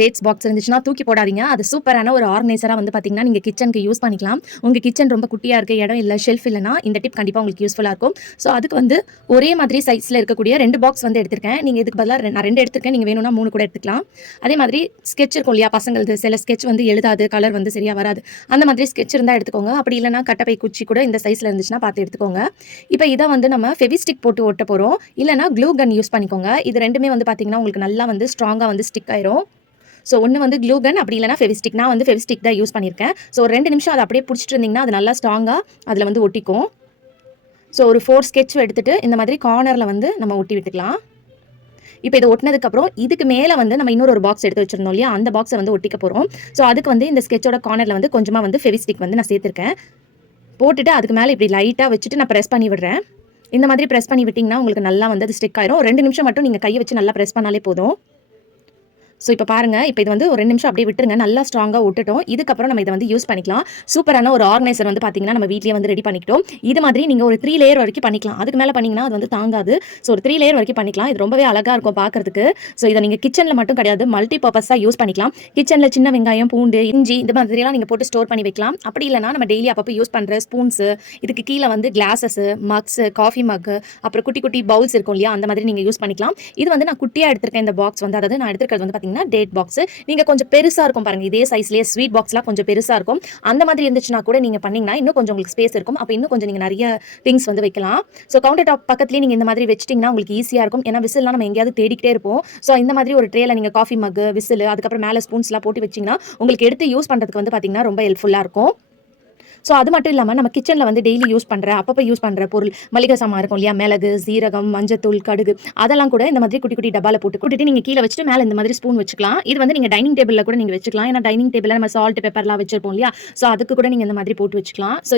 Dates box இருந்துச்சுன்னா தூக்கி போடாதீங்க. அது சூப்பரான ஒரு ஆர்கனைசரா வந்து பார்த்தீங்கன்னா, நீங்க கிச்சனுக்கு யூஸ் பண்ணிக்கலாம். உங்க கிச்சன் ரொம்ப குட்டியா இருக்கு, இடம் இல்ல, ஷெல்ஃப் இல்லன்னா, இந்த டிப் கண்டிப்பா உங்களுக்கு யூஸ்ஃபுல்லா இருக்கும். ஸோ அதுக்கு வந்து ஒரே மாதிரி சைஸ்ல இருக்கக்கூடிய 2 பாக்ஸ் வந்து எடுத்திருக்கேன். நீங்க இதுக்கு பதிலா நான் 2 எடுத்திருக்கேன். நீங்க வேணும்னா 3 கூட எடுத்துக்கலாம். அதே மாதிரி ஸ்கெட்ச் இருக்கும் இல்லையா பசங்களது, சில ஸ்கெட்ச் வந்து எழுதாது, கலர் வந்து சரியா வராது. அந்த மாதிரி ஸ்கெட்ச் இருந்தா எடுத்துக்கோங்க. அப்படி இல்லன்னா கட்டப்பை குச்சி கூட இந்த சைஸ்ல இருந்துச்சுன்னா பார்த்து எடுத்துக்கோங்க. இப்போ இத வந்து நம்ம ஃபெவிஸ்டிக் போட்டு ஒட்ட போறோம். இல்லன்னா க்ளூ கன் யூஸ் பண்ணிக்கோங்க. இது 2மே வந்து பார்த்தீங்கன்னா, உங்களுக்கு நல்லா வந்து ஸ்ட்ராங்கா வந்து ஸ்டிக் ஆயிரும். ஸோ ஒன்று வந்து க்ளூ கன் அப்படி இல்லைனா ஃபெவிஸ்டிக். நான் வந்து ஃபெவிஸ்டிக் தான் யூஸ் பண்ணியிருக்கேன். ஸோ ஒரு 2 நிமிஷம் அதை அப்படியே பிடிச்சிட்டு இருந்தீங்கன்னா அது நல்லா ஸ்ட்ராங்காக அதில் வந்து ஒட்டிக்கும். ஸோ ஒரு 4 ஸ்கெட்ச் எடுத்துகிட்டு இந்த மாதிரி கார்னரில் வந்து நம்ம ஒட்டி விட்டுக்கலாம். இப்போ இதை ஒட்டினதுக்கப்புறம் இதுக்கு மேலே வந்து நம்ம இன்னொரு பாக்ஸ் எடுத்து வச்சிருந்தோம் இல்லையா, அந்த பாக்ஸை வந்து ஒட்டிக்க போகிறோம். ஸோ அதுக்கு வந்து இந்த ஸ்கெட்சோட கார்னரில் வந்து கொஞ்சமாக வந்து ஃபெவிஸ்டிக் வந்து நான் சேர்த்துருக்கேன். போட்டுட்டு அதுக்கு மேலே இப்படி லைட்டாக வச்சுட்டு நான் ப்ரெஸ் பண்ணி விடுறேன். இந்த மாதிரி ப்ரெஸ் பண்ணி விட்டிங்கன்னா உங்களுக்கு நல்லா வந்து அது ஸ்டிக் ஆயிரும். 2 நிமிஷம் மட்டும் நீங்கள் கையை வச்சு நல்லா ப்ரெஸ் பண்ணாலே போதும். ஸோ இப்போ பாருங்க, இப்போ இது வந்து ஒரு 2 நிமிஷம் அப்படியே விட்டுருங்க. நல்லா ஸ்ட்ராங்காக விட்டுட்டோம். இதுக்கப்புறம் நம்ம இதை வந்து யூஸ் பண்ணிக்கலாம். சூப்பரான ஒரு ஆர்கனைசர் வந்து பார்த்தீங்கன்னா நம்ம வீட்லேயே வந்து ரெடி பண்ணிக்கிட்டோம். இது மாதிரி நீங்கள் ஒரு 3 லேயர் வரைக்கும் பண்ணிக்கலாம். அதுக்கு மேலே பண்ணிங்கன்னா அது வந்து தாங்காது. ஸோ ஒரு 3 லேயர் வரைக்கும் பண்ணிக்கலாம். இது ரொம்பவே அழகாக இருக்கும் பார்க்கறதுக்கு. ஸோ இதை நீங்கள் கிச்சனில் மட்டும் கிடையாது, மல்டி பர்பஸாக யூஸ் பண்ணிக்கலாம். கிச்சனில் சின்ன வெங்காயம், பூண்டு, இஞ்சி இந்த மாதிரிலாம் நீங்கள் போட்டு ஸ்டோர் பண்ணி வைக்கலாம். அப்படி இல்லைனா நம்ம டெய்லி அப்பப்போ யூஸ் பண்ணுற ஸ்பூன்ஸு, இதுக்கு கீழே வந்து கிளாஸஸ், மக்ஸு, காஃபி மக்கு, அப்புறம் குட்டி குட்டி பவுல்ஸ் இருக்கும் இல்லையா, அந்த மாதிரி நீங்கள் யூஸ் பண்ணிக்கலாம். இது வந்து நான் குட்டியாக எடுத்திருக்கேன் இந்த பாக்ஸ் வந்து. அதாவது நான் எடுத்துருக்கிறது வந்து பார்த்தீங்கன்னா டேட் பாக்ஸ். நீங்க கொஞ்சம் பெருசா இருக்கும் பாருங்க, இதே சைஸ்லயே ஸ்வீட் பாக்ஸ்லாம் கொஞ்சம் பெருசா இருக்கும். அந்த மாதிரி இருந்துச்சுன்னா கூட நீங்க பண்ணீங்கன்னா இன்னும் கொஞ்சம் உங்களுக்கு ஸ்பேஸ் இருக்கும். அப்ப இன்னும் கொஞ்சம் நீங்க நிறைய திங்ஸ் வந்து வைக்கலாம். ஸோ கவுண்டர் டாப் பக்கத்துலேயே நீங்க இந்த மாதிரி வச்சிட்டீங்கன்னா உங்களுக்கு ஈஸியா இருக்கும். ஏன்னா விசில்லாம் நம்ம எங்கேயாவது தேடிக்கிட்டே இருப்போம். ஸோ இந்த மாதிரி ஒரு ட்ரேல நீங்க காஃபி மக், விசில், அதுக்கப்புறம் மேலே ஸ்பூன்ஸ்லாம் போட்டு வச்சிங்கன்னா உங்களுக்கு எடுத்து யூஸ் பண்றதுக்கு வந்து பார்த்தீங்கன்னா ரொம்ப ஹெல்ப்ஃபுல்லா இருக்கும். ஸோ அது மட்டும் இல்லாமல் நம்ம கிச்சனில் வந்து டெய்லி யூஸ் பண்ணுற, அப்பப்போ யூஸ் பண்ணுற பொருள், மளிகை சாமான் இருக்கும் இல்லையா, மிளகு, சீரகம், மஞ்சத்தூள், கடுகு, அதெல்லாம் கூட இந்த மாதிரி குட்டி குட்டி டப்பாவில் போட்டுட்டு நீங்கள் கீழே வச்சுட்டு மேலே இந்த மாதிரி ஸ்பூன் வச்சுக்கலாம். இது வந்து நீங்கள் டைனிங் டேபிளில் கூட நீங்கள் வச்சுக்கலாம். ஏன்னா டைனிங் டேபிளில் நம்ம சால்ட், பெப்பர்லாம் வச்சிருப்போம் இல்லையா, ஸோ அதுக்கு கூட நீங்கள் இந்த மாதிரி போட்டு வச்சுக்கலாம். ஸோ